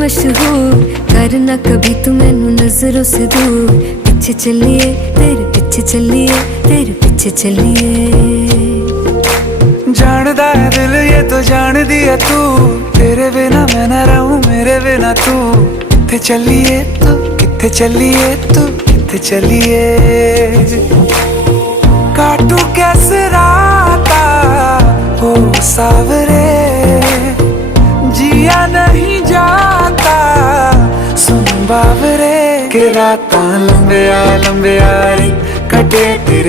मशहूर, करना कभी तू मैनू नजरों से दूर। पीछे चलिए तेरे पीछे चलिए, तेरे पीछे चलिए। जानदा है दिल ये तो जान दिया तू, तेरे बिना मैं ना रहूं मेरे बिना तू। किथे चलिए तू, किथे चलिए तू, किथे चलिए। काटू कैसे राता हो सावरे, जिया नहीं जाता सुन बावरे। के राता लंबे आ रे कटे तेरे